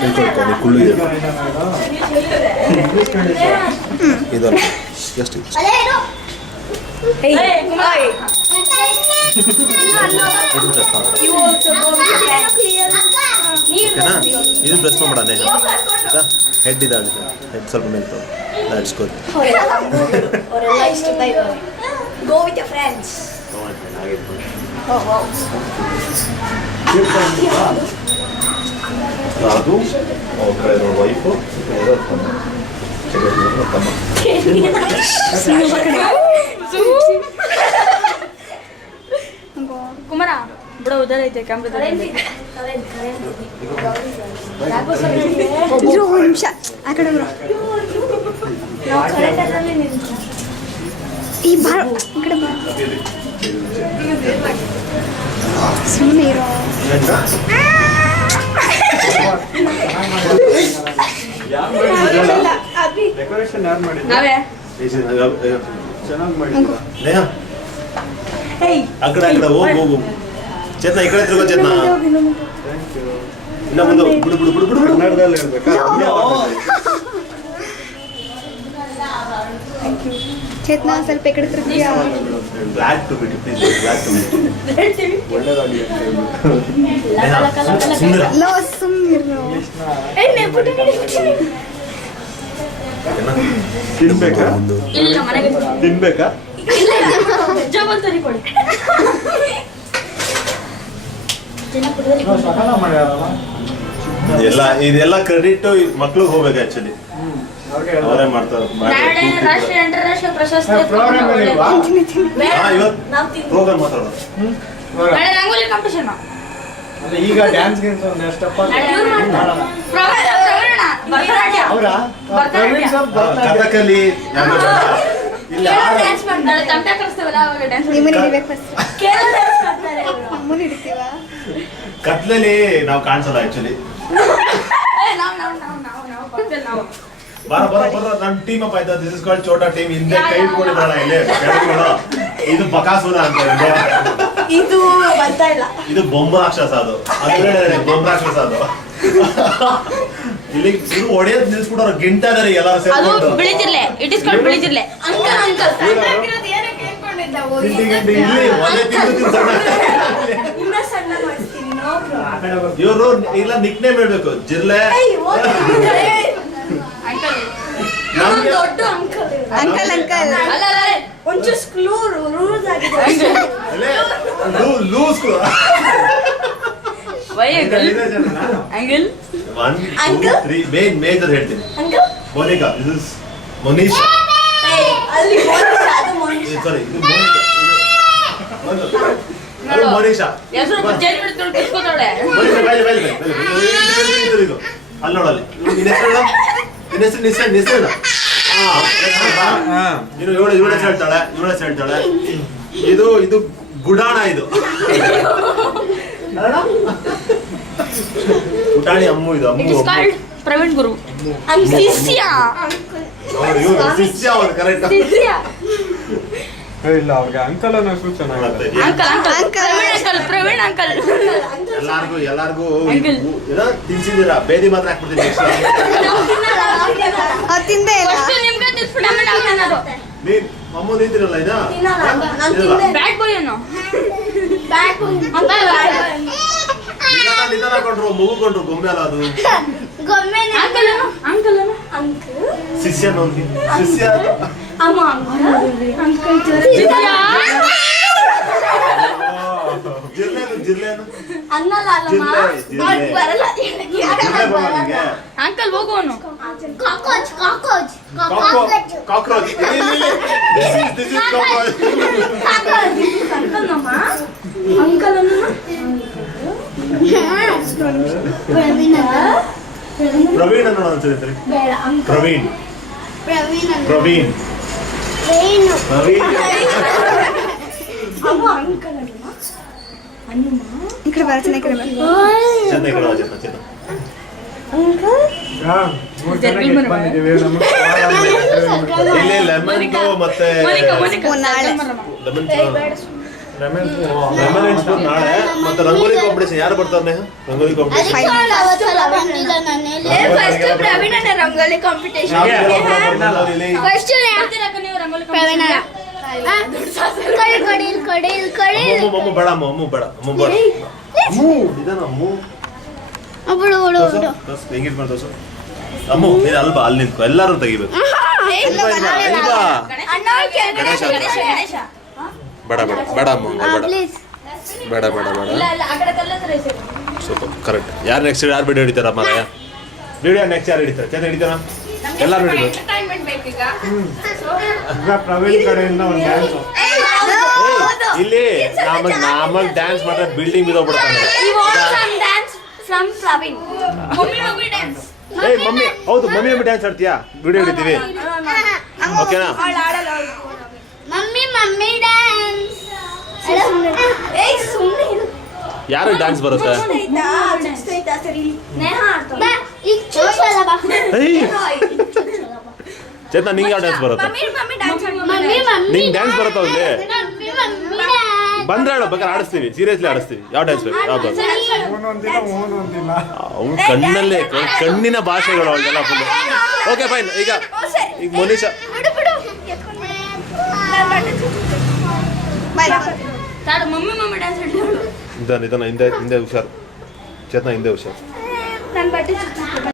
ತಿಳ್ಕೊಳ್ಕೊಂಡು ಕುಳ್ಳು ಇದೆ ಇದಲ್ಲ ಎಷ್ಟು ಓಕೆನಾ ಇದು ಪ್ರೆಸ್ ಮಾಡ್ಬಿಡೋಣ ಆಯಿತಾ ಹೆಡ್ ಇದಾಗಿದೆ ಹೆಡ್ ಸ್ವಲ್ಪ ಮೇಲೆ let's go Go with your friends. ಅದು ಅವ್ರ ಕಡೆ ವೈಫು ಕುಮಾರ ಬಿಡ ಉದರ ಐತೆ ಕ್ಯಾಮ್ರಾ ನಿಮಿಷ ಆ ಕಡೆ ಬರೋ ಈ ಬಾಳ ಈ ಕಡೆ ಬಾ ಸುಮ್ಮನೆ ಇರೋ ನಾವೇ ಆ ಕಡೆ ಹೋಗು ಚೇತನ ಈ ಕಡೆ ತಿರ್ಗೋ ಚೇತನ ಇನ್ನ ಮುಂದೆ ಬಿಡು ಬಿಡು ಬಿಡು ಬಿಡು ಕನ್ನಡದಲ್ಲಿ ಹೇಳ್ಬೇಕಾ ಚೇತನ ಸ್ವಲ್ಪ ಈ ಕಡೆ ತಿರ್ಗಿಯಾ ಬ್ಲಾಕ್ ಟು ಬಿಟ್ಟು ಪ್ಲೀಸ್ ಬ್ಲಾಕ್ ಟು ಬಿಟ್ಟು ಒಳ್ಳೆದಾಗಿ ಲೋ ಸುಮ್ಮನಿರು ತಿನ್ಬೇಕಾ ಇಲ್ಲ ಮನೆಗೆ ತಿನ್ಬೇಕಾ ಇಲ್ಲ ಜವಾಬ್ದಾರಿ ಕೊಡಿ ಇದೆಲ್ಲ ಕ್ರೆಡಿಟ್ ಮಕ್ಳಿಗೆ ಹೋಗ್ಬೇಕು ಆಕ್ಚುಲಿ ಅವರೇ ಮಾಡ್ತಾರೆ ನಾಳೆ ರಾಷ್ಟ್ರೀಯ ಅಂತಾರಾಷ್ಟ್ರೀಯ ಪ್ರಶಸ್ತಿ ಇವತ್ತು ಪ್ರೋಗ್ರಾಮ್ ಮಾತಾಡೋದು ನಾಳೆ ರಂಗೋಲಿ ಕಾಂಪಿಟೇಷನ್ ಈಗ ಡ್ಯಾನ್ಸ್ ಕಥಕಲಿ ಕತ್ಲಲ್ಲಿ ನಾವು ಕಾಣಿಸಲ್ಲ ಆಕ್ಚುಲಿ ಬರ ಬರ ಬರ ನನ್ನ ಟೀಮ್ ಅಪ್ ಆಯ್ತಾ this is called Chhota team ಹಿಂದೆ ಕೈ ಇಟ್ಕೊಂಡಿದ್ದಾಳ ಇಲ್ಲಿ ಇದು ಬಕಾಸುರ ಅಂತ ಇದು ಬರ್ತಾ ಇಲ್ಲ ಇದು ಬೊಂಬ ರಾಕ್ಷಸ ಅದು ಬೊಂಬ ರಾಕ್ಷಸ ಅದು ಇಲ್ಲಿ ಇದು ಹೊಡೆಯೋದು ನಿಲ್ಸ್ಬಿಟ್ಟವ್ರು ಗಿಂಟ ಇದಾರೆ ಎಲ್ಲರೂ ಸೇರ್ಕೊಂಡು ಬೆಳಿತಿರ್ಲೆ ಇಟ್ ಇಸ್ ಕಾಲ್ಡ್ ಬೆಳಿತಿರ್ಲೆ ಇಲ್ಲಿ ಒಲೆ ತಿಂದು ಇವರು ಇಲ್ಲ ನಿಕ್ ನೇಮ್ ಹೇಳ್ಬೇಕು ಜಿರ್ಲೆ ದೊಡ್ಡ ಅಂಕಲ್ ಅಂಕಲ್ ಒಂಚೂರು ರೂಲ್ಸ್ ಆಗಿದೆ ಲೂಸ್ ಅಂಕಲ್ ಮೇಜರ್ ಹೇಳ್ತೀನಿ ಮೋನಿಕಾ ದಿಸ್ ಇಸ್ ಮೊನೀಶಾ ಸಾರಿ ಇದು ಮೋನಿಶಾ ಅಲ್ಲಿ ನೋಡಲ್ಲಿ ಇವಳ ಹೇಳ್ತಾಳೆ ಇದು ಇದು ಗುಡಾಣ ಇದು ಪುಟಾಣಿ ಅಮ್ಮು ಇದು ಅಮ್ಮು ಪ್ರವೀಣ್ ಗುರು ಶಿಷ್ಯ ಶಿಷ್ಯ ಅವ್ರು ಕರೆಕ್ಟ್ ಇಲ್ಲ ಅವ್ರಿಗೆ ಅಂಕಲ್ ಅನ್ನೋ ಸೂಚನೆ ಪ್ರವೀಣ್ ಅಂಕಲ್ ಎಲ್ಲಾರ್ಗು ತಿನ್ಸಿದ್ದೀರಾ ಬೇದಿ ಮಾತ್ರ ಹಾಕ್ಬಿಡ್ತೀನಿ ತಿಂದೇ ಇಲ್ಲ ನೀನ್ ಅಮ್ಮ ನಿಂತಿರಲ್ಲ ಇದ ಬ್ಯಾಡ್ ಬಾಯ್ ಅನ್ನೋ ನಿಧಾನ ಕೊಂಡ್ರು ಮಗುಕೊಂಡ್ರು ಗೊಂಬೆ ಅಲ್ಲ ಅದು ಶಿಷ್ಯ ನೋಡಿ ಶಿಷ್ಯ ಜಿರ್ಲೇನು ಅಂಕಲ್ ಹೋಗುವನು ಕಾಕ್ರೋಚ್ ಪ್ರವೀಣ್ ಅನ್ನೋಣ ಅನ್ಸುತ್ತೆ ಪ್ರವೀಣ್ ಪ್ರವೀಣ್ ಈ ಕಡೆ ಬರ ಇಲ್ಲಿ ಲೆಮನ್ ಮತ್ತೆ ನಾಳೆ ಲೆಮನ್ ಲೆಮನ್ ಅಂಡ್ ಸ್ಪೂನ್ ನಾಳೆ. ಮತ್ತೆ ರಂಗೋಲಿ ಕಾಂಪಿಟೇಷನ್ ಯಾರು ಬರ್ತಾರೆ ನೇಹ? ರಂಗೋಲಿ ಕಾಂಪಿಟೇಷನ್ ಫಸ್ಟ್ ಪ್ರವೀಣ್ ಅಣ್ಣ ರಂಗೋಲಿ ಕಾಂಪಿಟೇಷನ್ ಫಸ್ಟ್ ನೀವು ರಂಗೋಲಿ ಪ್ರವೀಣ್ ಅಣ್ಣ ಅಮ್ಮು ಬೇಡ ಅಮ್ಮು ಬೇಡ ಹೆಂಗಿದ್ ಮಾಡಿ ತೋರ್ಸು. ಅಮ್ಮು ನೀನು ಅಲ್ವಾ ಅಲ್ಲಿ ನಿಂತ್ಕೊ, ಎಲ್ಲಾರು ತೆಗಿಬೇಕು. ಗಣೇಶ ಬೇಡ ಬೇಡ ಬೇಡ ಅಮ್ಮ ಬೇಡ ಬೇಡ ಬೇಡ ಬೇಡ. Super correct. ಯಾರು ನೆಕ್ಸ್ಟ್ ಯಾರು ವಿಡಿಯೋ ಹಿಡಿತಾರ ಮಾರಾಯ? ವಿಡಿಯೋ ನೆಕ್ಸ್ಟ್ ಯಾರು ಹಿಡಿತಾರೆ? ಚೇತನ್ ಹಿಡಿತಾರ? ಎಲ್ಲಾರು ಹಿಡಿಬೇಕು. ಈಗ ಪ್ರವೀಣ್ ಕಡೆಯಿಂದ ಒಂದು ಡ್ಯಾನ್ಸ್. ಇಲ್ಲಿ ನಾಮಲ್ ಡ್ಯಾನ್ಸ್ ಮಾಡಿದ್ರೆ ಬಿಲ್ಡಿಂಗ್ ಬಿದ್ದೋಗ್ಬಿಡ್ತಾನೆ. ಏಯ್ ಮಮ್ಮಿ, ಹೌದು ಮಮ್ಮಿ ಡ್ಯಾನ್ಸ್ ಆಡ್ತೀಯಾ? ವಿಡಿಯೋ ಹಿಡಿತೀವಿ, ಓಕೆನಾ? Mummy dance. ಯಾರು ಡ್ಯಾನ್ಸ್ ಬರುತ್ತೆ? ಚೇತನ ನಿಂಗೆ ಯಾವ ಡ್ಯಾನ್ಸ್ ಬರುತ್ತೆ? ನಿಂಗೆ ಡ್ಯಾನ್ಸ್ ಬರುತ್ತಾ? ಅಲ್ಲಿ ಬಂದ್ರೆ ಹೇಳೋ, ಬೇಕಾದ್ರೆ ಆಡಿಸ್ತೀವಿ, ಸೀರಿಯಸ್ಲಿ ಆಡಿಸ್ತೀವಿ. ಯಾವ ಡ್ಯಾನ್ಸ್ ಬೇಕು? ಯಾವ ಒಂದಿಲ್ಲ ಅವ್ನು ಕಣ್ಣಲ್ಲೇ ಕಣ್ಣಿನ ಭಾಷೆಗಳು ಅವಳಿಗೆಲ್ಲ ಫುಲ್. Okay fine. ಈಗ ಮೋನಿಶಾ ಮಮ್ಮಿ ಡ್ಯಾನ್ಸ್ ಹಿಡಿದೋಳು. ನಿಧಾನ ಹಿಂದೆ ಹುಷಾರು. ಚೇತನ ಹಿಂದೆ ಹುಷಾರು.